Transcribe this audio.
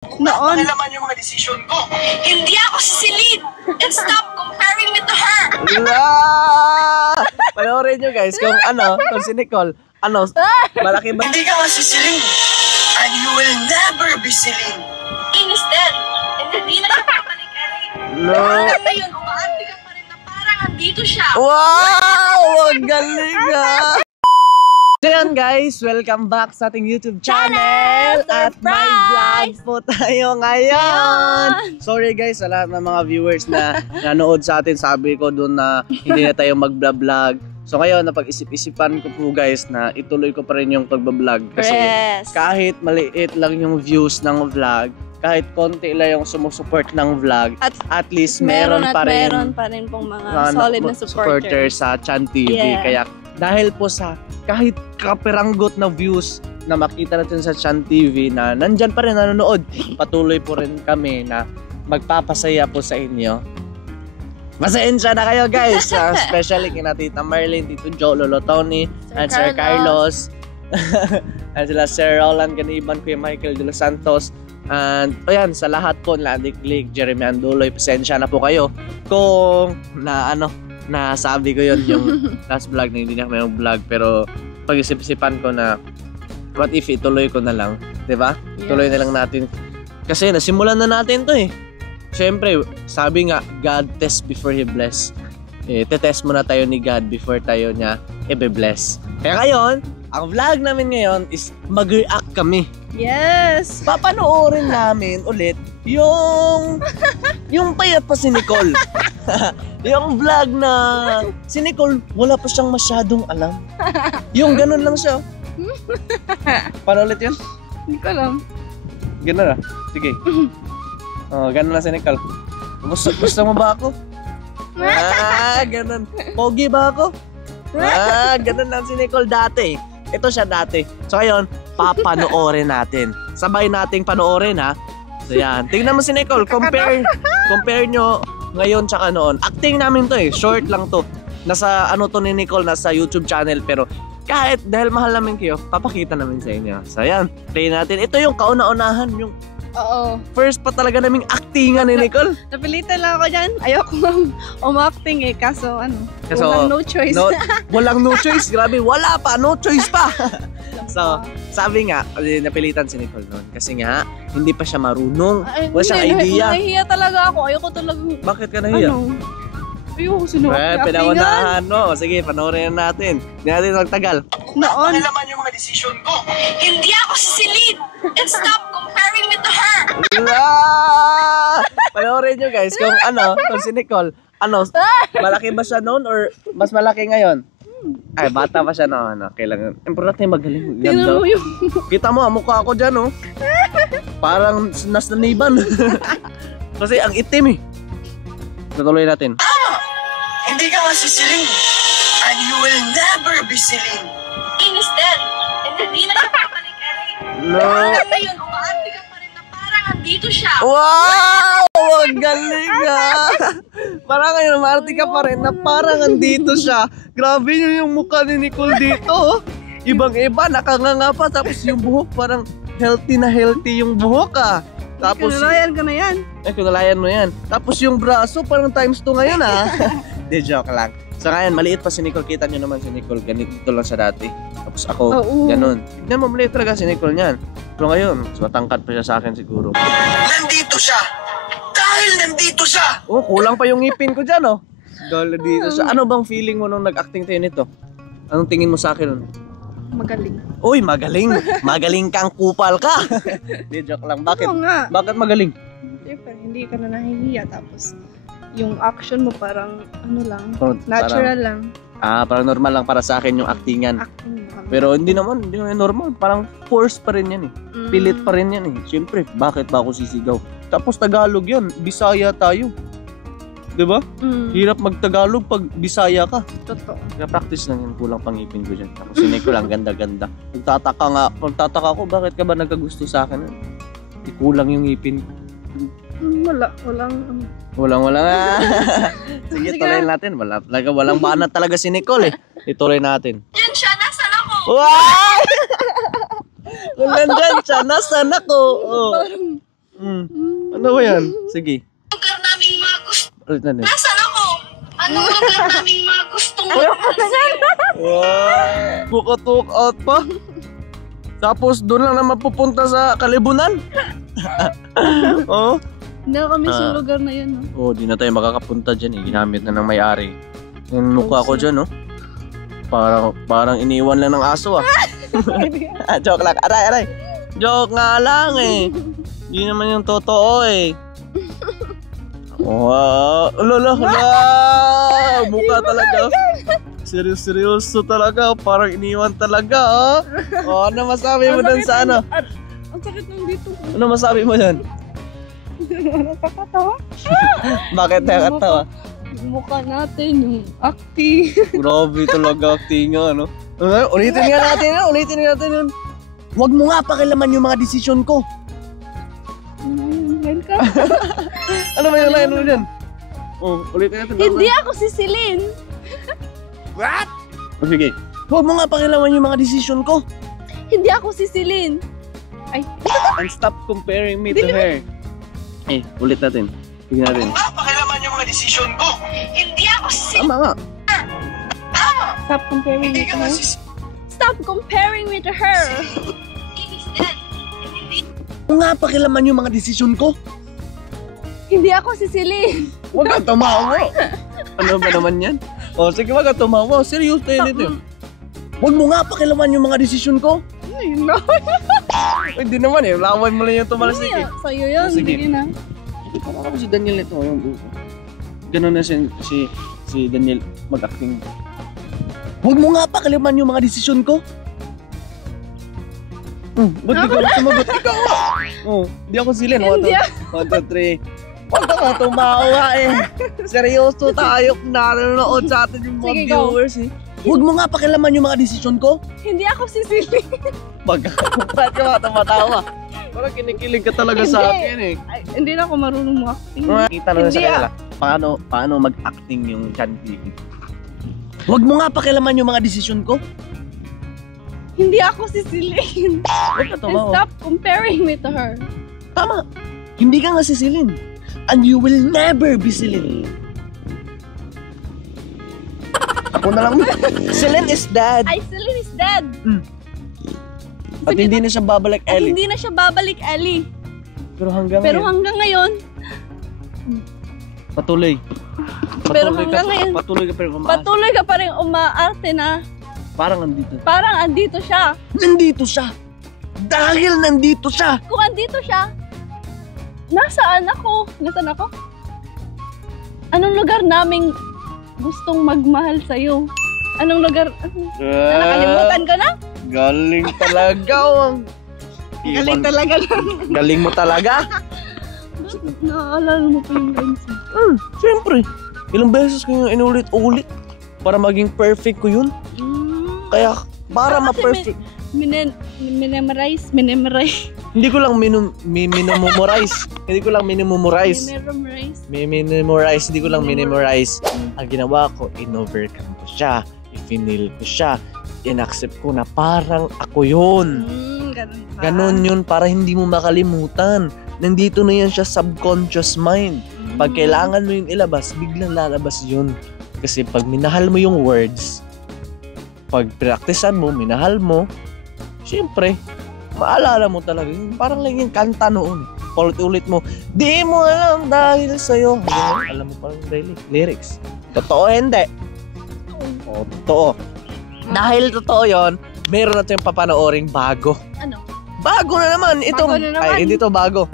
Noon. Naman yung mga desisyon ko. Hindi ako si Celine! And stop comparing me to her! Panoorin nyo guys kung kung si Nicole, malaki ba? Hindi ka nga si Celine. And you will never be Celine. Instead, and hindi na siya papalik-arik. No. Ngayon, umaanti ka pa rin na parang andito siya. Wow! Ang galing ah! So yan guys, welcome back sa ating YouTube channel at may vlog po tayo ngayon. Sorry guys sa lahat ng mga viewers na nanood sa atin. Sabi ko doon na hindi na tayo mag-vlog. So ngayon napag-isip-isipan ko po guys na ituloy ko pa rin yung pag-vlog kasi kahit maliit lang yung views ng vlog, kahit konti lang yung sumusuport ng vlog, at least meron pa rin pong mga solid na supporters sa Chan TV. Yeah. Kaya dahil po sa kahit kapiranggot na views na makita natin sa Chan TV na nandyan pa rin nanonood, patuloy po rin kami na magpapasaya po sa inyo. Masensya na kayo guys, especially kina Tita Marlene, Tito Joe, Lolo Tony, and Sir Carlos, and sila Sir Roland Ganiban, Kuya Michael de los Santos, and ayan, sa lahat po, Ladik Lig, Jeremy Anduloy, pasensya na po kayo kung nasabi ko yon yung last vlog na hindi na may vlog, pero pag-isip-isipan ko na what if ituloy ko na lang, diba? Yes. Ituloy na lang natin kasi nasimulan na natin to eh. Siyempre, sabi nga, God test before He bless. Tetest muna tayo ni God before tayo niya i-bless. Kaya ngayon, ang vlog namin ngayon is mag-react kami. Yes! Papanoorin namin ulit yung payat pa si Nicole. Yung vlog na si Nicole, wala pa siyang masyadong alam. Yung ganun lang siya. Paano ulit yun? Hindi ko alam. Ganun ah. Sige. Ganun lang si Nicole. Gusto mo ba ako? Ganun. Pogi ba ako? Ganun lang si Nicole dati. Ito siya dati. So ngayon, papanoorin natin. Sabay nating panoorin ha. So yan. Tingnan mo si Nicole. Compare nyo ngayon tsaka noon. Acting namin to eh. Short lang to. Nasa to ni Nicole, nasa YouTube channel. Pero kahit dahil mahal namin kayo, papakita namin sa inyo. So yan. Play natin. Ito yung kauna-unahan. Yung first pa talaga naming actingan ni Nicole. Napilitan lang ako dyan. Ayoko umacting eh. Kaso walang no choice. Walang no choice. Grabe, wala pa. No choice pa. So, sabi nga, napilitan si Nicole noon. Kasi nga, hindi pa siya marunong. Wala siyang idea. Nahihiya talaga ako. Ayoko talaga. Bakit ka nahiya? Ayoko sinuot. Pinaunahan mo. Sige, panoorin natin. Hindi natin magtagal. Noon. Naman yung mga desisyon ko. Hindi ako si Celine! And stop comparing me to her! Panoorin nyo guys kung kung si Nicole, malaki ba siya noon or mas malaki ngayon? Ay, bata pa siya noon. Kailangan, importante magaling. Tingnan mo yung... Kita mo, mukha ako dyan, oh. Parang nasaniban. Kasi ang itim, eh. Natuloy natin. Hindi ka nga si Celine. And you will never be Celine. Instead, and hindi na siya papalik-arik. No. Ngayon, umaanti ka pa rin na parang andito siya. Wow! Ang galing ah! Parang ngayon, umaarti ka pa rin na parang andito siya. Grabe yung mukha ni Nicole dito. Ibang-iba, nakanganga pa. Tapos yung buhok, parang healthy na healthy yung buhok ah. Tapos, kinalayan ka na yan. Kinalayan mo yan. Tapos yung braso, parang times 2 ngayon ah. Di, joke lang. So ngayon, maliit pa si Nicole. Kita nyo naman si Nicole. Ganito lang siya dati. Tapos ako, ganun. Tignan mo, maliit talaga si Nicole niyan. Pero ngayon, matangkad pa siya sa akin siguro. Nandito siya! Dahil nandito siya! Oh, kulang pa yung ngipin ko dyan, oh. Dahil nandito siya. Ano bang feeling mo nung nag-acting tayo nito? Anong tingin mo sa akin nun? Magaling. Uy, magaling! Magaling kang kupal ka! Di, joke lang. Bakit? Oo nga. Bakit magaling? Siyempre, hindi ka na nahihiya. Tapos, yung action mo parang, parang, natural lang. Parang normal lang para sa akin yung actingan. Acting mo. Pero hindi naman normal. Parang force pa rin yan eh. Pilit pa rin yan eh. Siyempre, bakit ba ako sisigaw? Tapos Tagalog yan. Bisaya tayo. Diba? Hirap mag-Tagalog pag Bisaya ka. Totoo. Kaya practice lang yan. Kulang pangipin ko dyan. Tapos si Nicole lang, ganda-ganda. Nagtataka ko, bakit ka ba nagkagusto sa akin? Di kulang yung ngipin. Walang Sige, tuloy natin. Walang banat talaga si Nicole eh. Ituloy natin. Yan siya, nasan ako? Wow! Kung nandyan siya, nasan ako? Ano ba yan? Sige. lugar naming mga gusto. Ulit na din. Nasaan ako? Anong lugar naming mga gustong Wow! Buka-talk out pa. Tapos doon lang naman pupunta sa Kalibunan. Oh. Hindi na kami sa lugar na yun. No? Oh, di na tayo makakapunta dyan eh. Ginamit na ng may-ari. Yung mukha ko dyan, no? Parang iniwan lang ng aso ah. Joke lang. Aray. Joke nga lang eh. Hindi naman yung totoo eh. Wow. Lala. Mukha talaga. Seryoso talaga. Parang iniwan talaga oh. Oh, ano masabi mo dun sa ano? Ang sakit nung dito. Ano masabi mo dun? Nakakatawa. Bakit nakakatawa? Yung mukha natin, yung acting. Grabe talaga acting nga, no? Ulitin nga natin yun. Huwag mo nga pakilaman yung mga desisyon ko. Yan ka. Ano ba yung line mo dyan? Oh, ulitin natin. Hindi ako si Celine. What? Oh, sige. Huwag mo nga pakilaman yung mga desisyon ko. Hindi ako si Celine. Ay, And stop comparing me to her. Eh, ulit natin. Sige natin. Pakilaman yung mga desisyon ko. Hindi ako si Tama nga. stop comparing Hindi me ka to her. Stop comparing me to her. Celine is dead. And hindi Huwag nga pakilaman yung mga desisyon ko. Hindi ako si Celine. Huwag kang tumawa. Ano ba naman yan? Oh, sige, wag kang tumawa. Serious tayo dito. Huwag mo nga pakilaman yung mga desisyon ko. Ay, no. Hindi naman eh. Lawan mo lang yung tumalasik eh. Sa'yo yun. Oh, sige. Sige na. Parang ako si Daniel ito. Ganun na si Daniel mag-acting. Huwag mo nga pakilaman yung mga desisyon ko. Ba't di ka sumagot? Ikaw! Oh, di ako silin. Hindi 1, 2, 3. Huwag ka nga tumawa eh. Seryoso tayo kung nanonood sa atin yung mga Sige, go. viewers eh. Huwag mo nga pakilaman yung mga desisyon ko. Hindi ako si Celine. Ba't ka mga tumatawa? Parang kinikilig ka talaga sa akin eh. Ay, hindi na ako marunong mo-acting. Kita na sa Hindi kanila. Paano mag-acting yung Chan TV? Huwag mo nga pakilaman yung mga desisyon ko. Hindi ako si Celine. Huwag ka And tumawa. stop comparing me to her. Tama. Hindi ka nga si Celine. And you will never be Celine. Ako na lang. Celine is dead. Ay, Celine is dead. At hindi na siya babalik, At Ellie. hindi na siya babalik, Ellie. Pero hanggang Pero ngayon, hanggang ngayon, patuloy. Pero hanggang ngayon, Patuloy ka pero umaas. patuloy ka pa rin umaarte na Parang andito. parang andito siya. Nandito siya. Dahil nandito siya. Kung andito siya, nasaan ako? Nasaan ako? Anong lugar naming gustong magmahal sa'yo? Anong lugar? Nakalimutan ko na? Galing talaga. Galing talaga lang. Galing mo talaga. Naaalala mo pa yung lines. Siyempre. Ilang beses ko yung inulit-ulit para maging perfect ko yun. Kaya para Kasi ma-perfect. Minimarize. Hindi ko lang minimumorize. Hindi ko lang minimumorize. Minimarize. Hindi ko lang minimorize. Ang ginawa ko, in-overcome ko siya. I-finil ko siya. In-accept ko na parang ako yun. Ganun ba? Ganon yun para hindi mo makalimutan. Nandito na yan siya subconscious mind. Pag kailangan mo yung ilabas, biglang lalabas yun. Kasi pag minahal mo yung words, pag praktisan mo, minahal mo, siyempre, maalala mo talaga yun. Parang lang yung kanta noon. Ulit-ulit mo, di mo alam dahil sa'yo. Alam mo parang lyrics. Totoo hindi. O, totoo. Dahil totoo yon, meron na tayong papanooring bago. Ano? Bago na naman. Ito, Bago na naman. ay, hindi to bago.